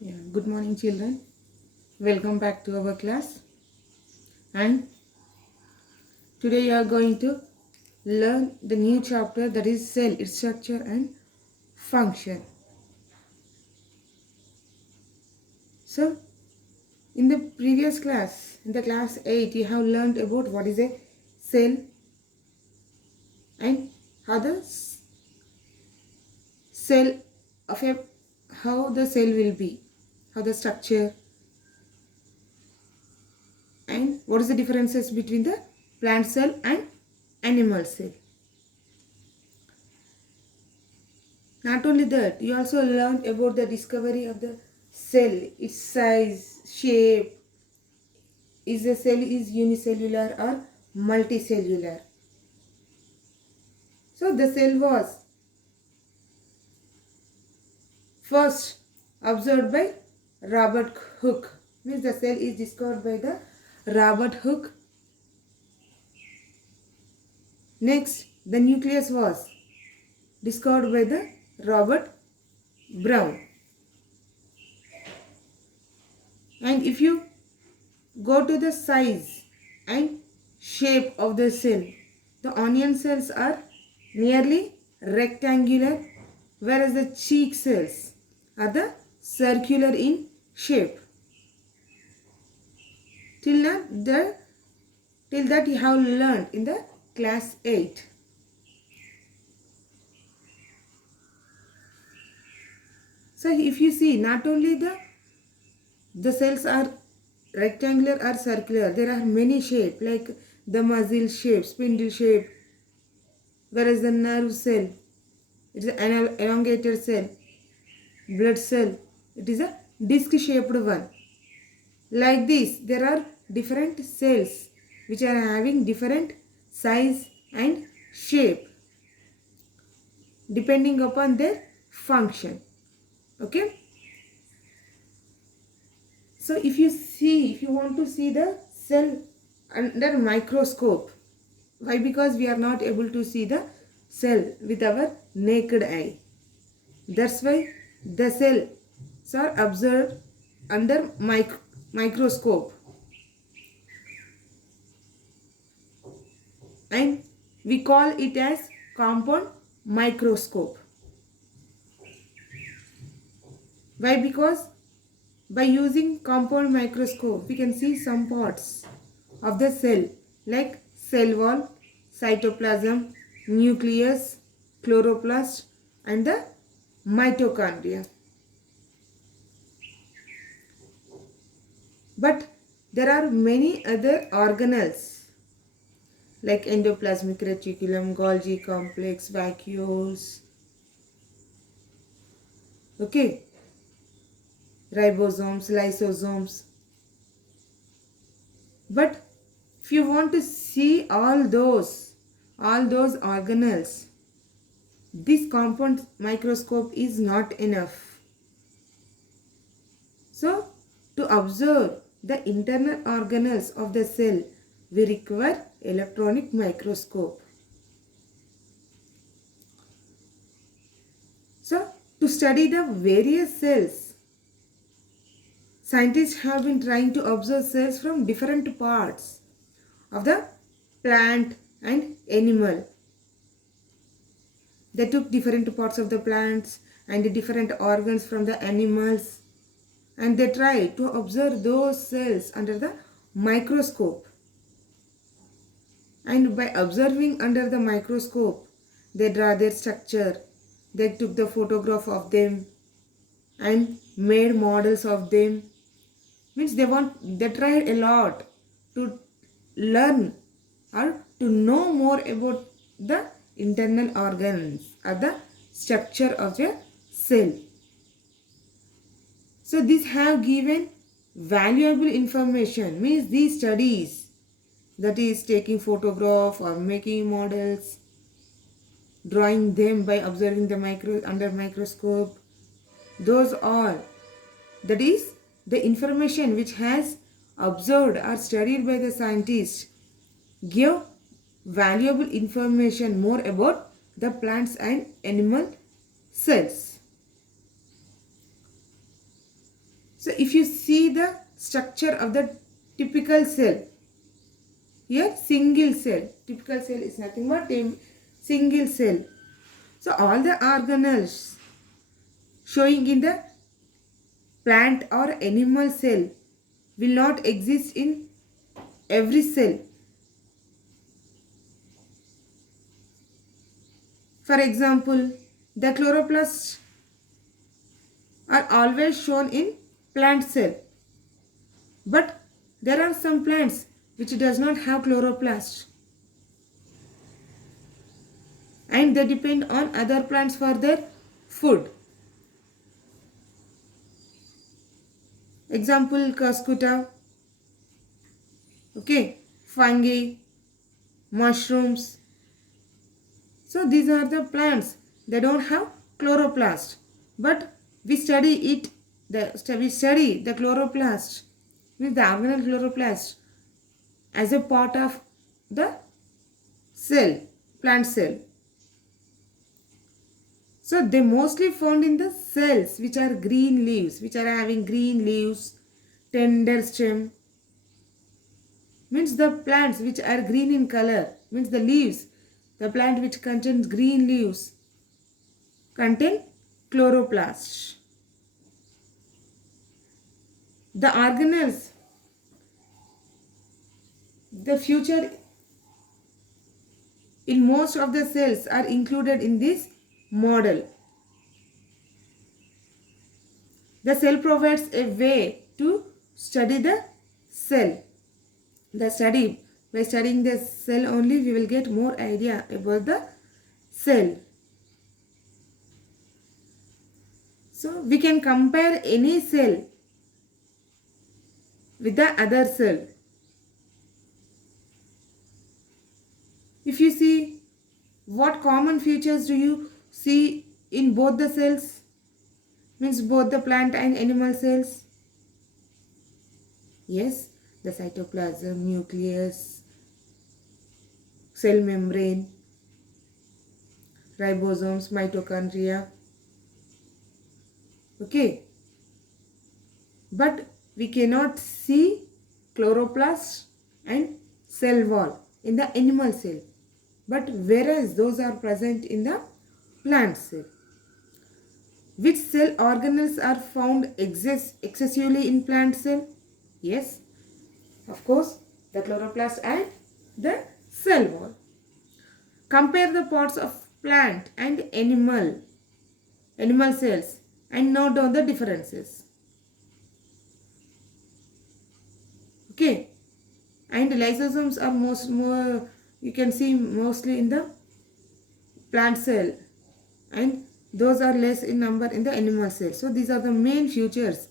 Good morning, children. Welcome back to our class. And today you are going to learn the new chapter, that is cell, its structure and function. So, in the previous class, in the class 8, you have learned about what is a cell and how the cell of a how the cell will be, how the structure, and what is the differences between the plant cell and animal cell. Not only that, you also learned about the discovery of the cell, its size, shape, is a cell is unicellular or multicellular. So the cell was first observed by Robert Hooke. Means the cell is discovered by the Robert Hooke. Next, the nucleus was discovered by the Robert Brown. And if you go to the size and shape of the cell, the onion cells are nearly rectangular, whereas the cheek cells are the circular in shape. Till that you have learned in the class 8. So if you see, not only the cells are rectangular or circular, there are many shapes like the muscle shape, spindle shape, whereas the nerve cell, it is an elongated cell, blood cell, it is a disc shaped one. Like this, there are different cells which are having different size and shape depending upon their function. Okay. So if you want to see the cell under microscope, why? Because we are not able to see the cell with our naked eye. That's why the cells are observed under microscope. And we call it as compound microscope. Why? Because by using compound microscope, we can see some parts of the cell like cell wall, cytoplasm, nucleus, chloroplast and the mitochondria. But there are many other organelles like endoplasmic reticulum, Golgi complex, vacuoles, okay, ribosomes, lysosomes. But if you want to see all those organelles, this compound microscope is not enough. So to observe the internal organelles of the cell, we require electronic microscope. So to study the various cells, scientists have been trying to observe cells from different parts of the plant and animal. They took different parts of the plants and different organs from the animals, and they tried to observe those cells under the microscope. And by observing under the microscope, they draw their structure. They took the photograph of them and made models of them. Means they tried a lot to learn or to know more about the internal organs or the structure of a cell. So these have given valuable information. Means these studies, that is taking photograph or making models, drawing them by observing the under microscope, those all, that is the information which has observed or studied by the scientists, give valuable information more about the plants and animal cells. So if you see the structure of the typical cell, here single cell, typical cell is nothing but a single cell. So all the organelles showing in the plant or animal cell will not exist in every cell. For example, the chloroplasts are always shown in plant cell, but there are some plants which does not have chloroplast, and they depend on other plants for their food. Example, cuscuta, okay, fungi, mushrooms. So these are the plants. They don't have chloroplast, but we study it. We study the chloroplast, means the organelle chloroplast, as a part of the cell, plant cell. So they mostly found in the cells which are green leaves, which are having green leaves, tender stem. Means the plants which are green in color, means the leaves, the plant which contains green leaves contain chloroplasts. The organelles, the future in most of the cells are included in this model. The cell provides a way to study the cell. By studying the cell only, we will get more idea about the cell. So we can compare any cell with the other cell. If you see, what common features do you see in both the cells? Means both the plant and animal cells. Yes, the cytoplasm, nucleus, cell membrane, ribosomes, mitochondria. Okay. But we cannot see chloroplast and cell wall in the animal cell. But whereas those are present in the plant cell. Which cell organelles are found excessively in plant cell? Yes, of course, the chloroplast and the cell wall. Compare the parts of plant and animal cells and note down the differences. Okay, and lysosomes are more you can see mostly in the plant cell, and those are less in number in the animal cell. So these are the main features,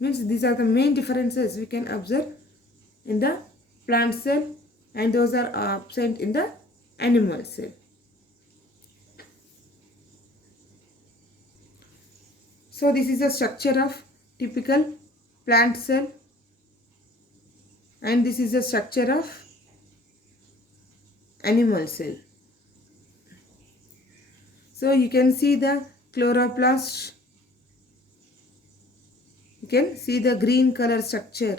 means these are the main differences we can observe in the plant cell, and those are absent in the animal cell. So this is the structure of typical plant cell, and this is the structure of animal cell. So you can see the chloroplast. You can see the green color structure,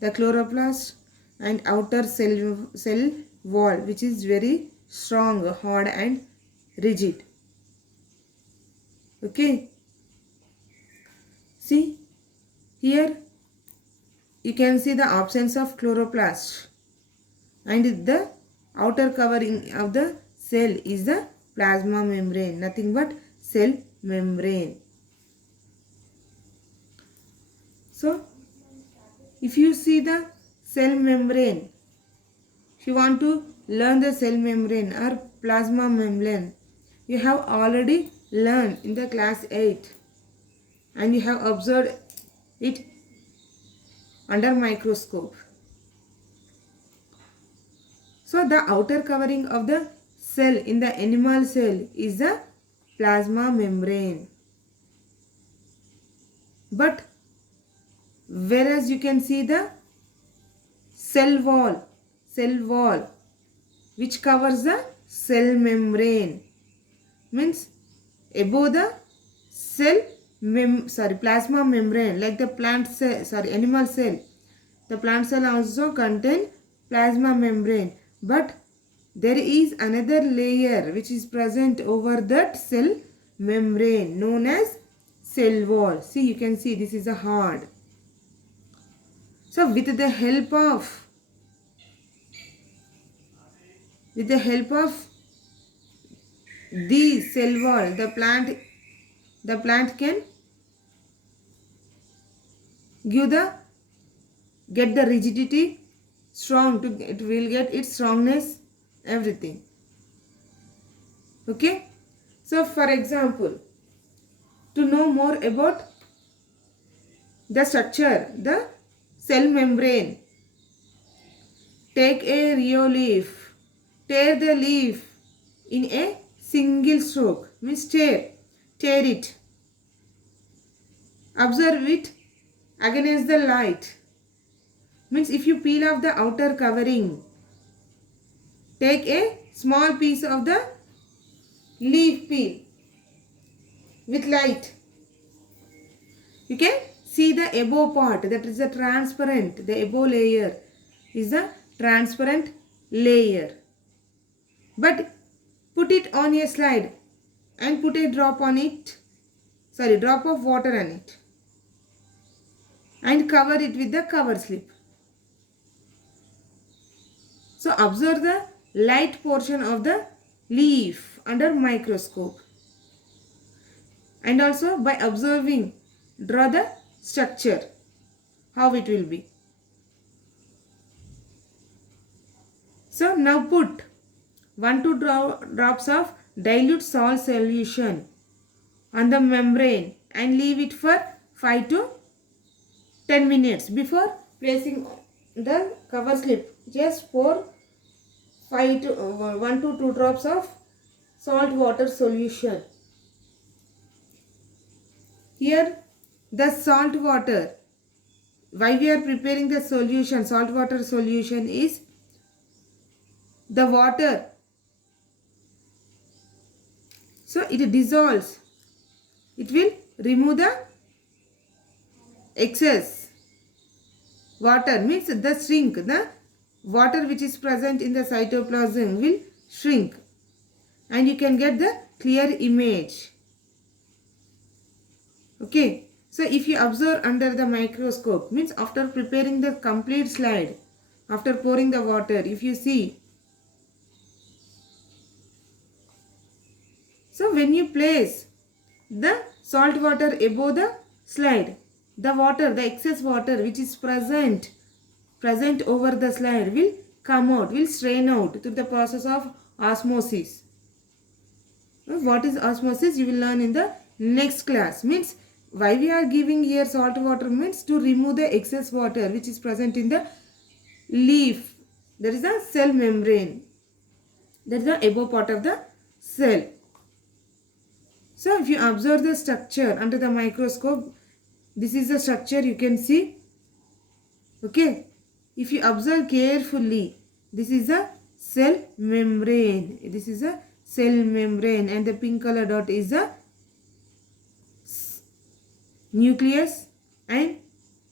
the chloroplast and outer cell wall, which is very strong, hard and rigid. Okay. See, here you can see the absence of chloroplast, and the outer covering of the cell is the plasma membrane, nothing but cell membrane. So if you see the cell membrane, if you want to learn the cell membrane or plasma membrane, you have already learned in the class 8 and you have observed it under microscope. So the outer covering of the cell in the animal cell is the plasma membrane. But whereas you can see the cell wall which covers the cell membrane, means above the cell plasma membrane, like the plant cell, animal cell. The plant cell also contain plasma membrane, but there is another layer which is present over that cell membrane known as cell wall. See, you can see this is a hard. So with the help of the cell wall, the plant can get the rigidity, it will get its strongness, everything. Okay. So for example, to know more about the structure, the cell membrane, take a Rio leaf, tear the leaf in a single stroke, means tear it, observe it against the light, means if you peel off the outer covering, take a small piece of the leaf peel with light, you can see the above part, that is the transparent, the above layer is the transparent layer. But put it on a slide and put a drop of water on it and cover it with the cover slip. So observe the light portion of the leaf under microscope, and also by observing, draw the structure, how it will be. So now put 1-2 drops of dilute salt solution on the membrane and leave it for 5 to 10 minutes. Before placing the cover slip, just pour 1 to 2 drops of salt water solution. Here the salt water, why we are preparing the solution, salt water solution, is the water, so it dissolves, it will remove the excess water, means the water which is present in the cytoplasm will shrink and you can get the clear image. Okay, so if you observe under the microscope, means after preparing the complete slide, after pouring the water, if you see, so when you place the salt water above the slide, the excess water which is present over the slide will come out, will strain out through the process of osmosis. What is osmosis? You will learn in the next class. Means why we are giving here salt water, means to remove the excess water which is present in the leaf. There is a cell membrane. That is the above part of the cell. So if you observe the structure under the microscope, this is the structure you can see. Okay. If you observe carefully, this is a cell membrane. This is a cell membrane and the pink color dot is a nucleus, and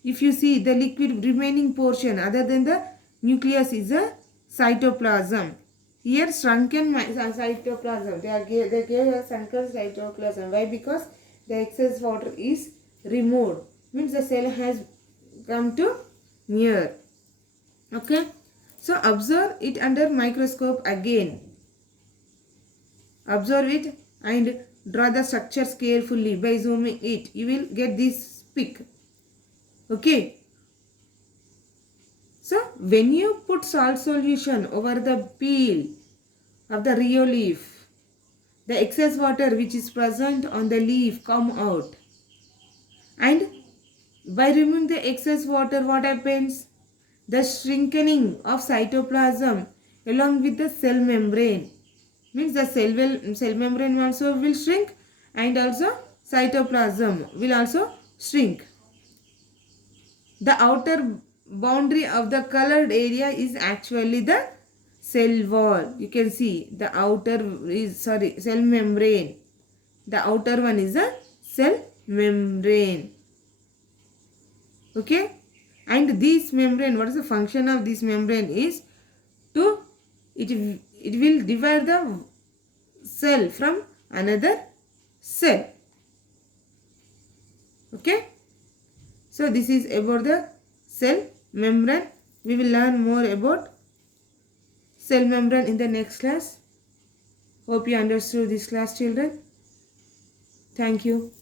if you see the liquid remaining portion other than the nucleus is a cytoplasm. Here shrunken cytoplasm, they gave a shrunken cytoplasm. Why? Because the excess water is removed, means the cell has come to near. Okay, so observe it under microscope again. Observe it and draw the structures carefully by zooming it. You will get this pic. Okay. So when you put salt solution over the peel of the Rio leaf, the excess water which is present on the leaf come out. And by removing the excess water, what happens? The shrinking of cytoplasm along with the cell membrane. Means the cell membrane also will shrink and also cytoplasm will also shrink. The outer boundary of the colored area is actually the cell wall. You can see the outer is cell membrane. The outer one is a cell membrane. Okay, and this membrane, what is the function of this membrane is to it will divide the cell from another cell. Okay, so this is about the cell membrane. We will learn more about cell membrane in the next class. Hope you understood this class, children. Thank you.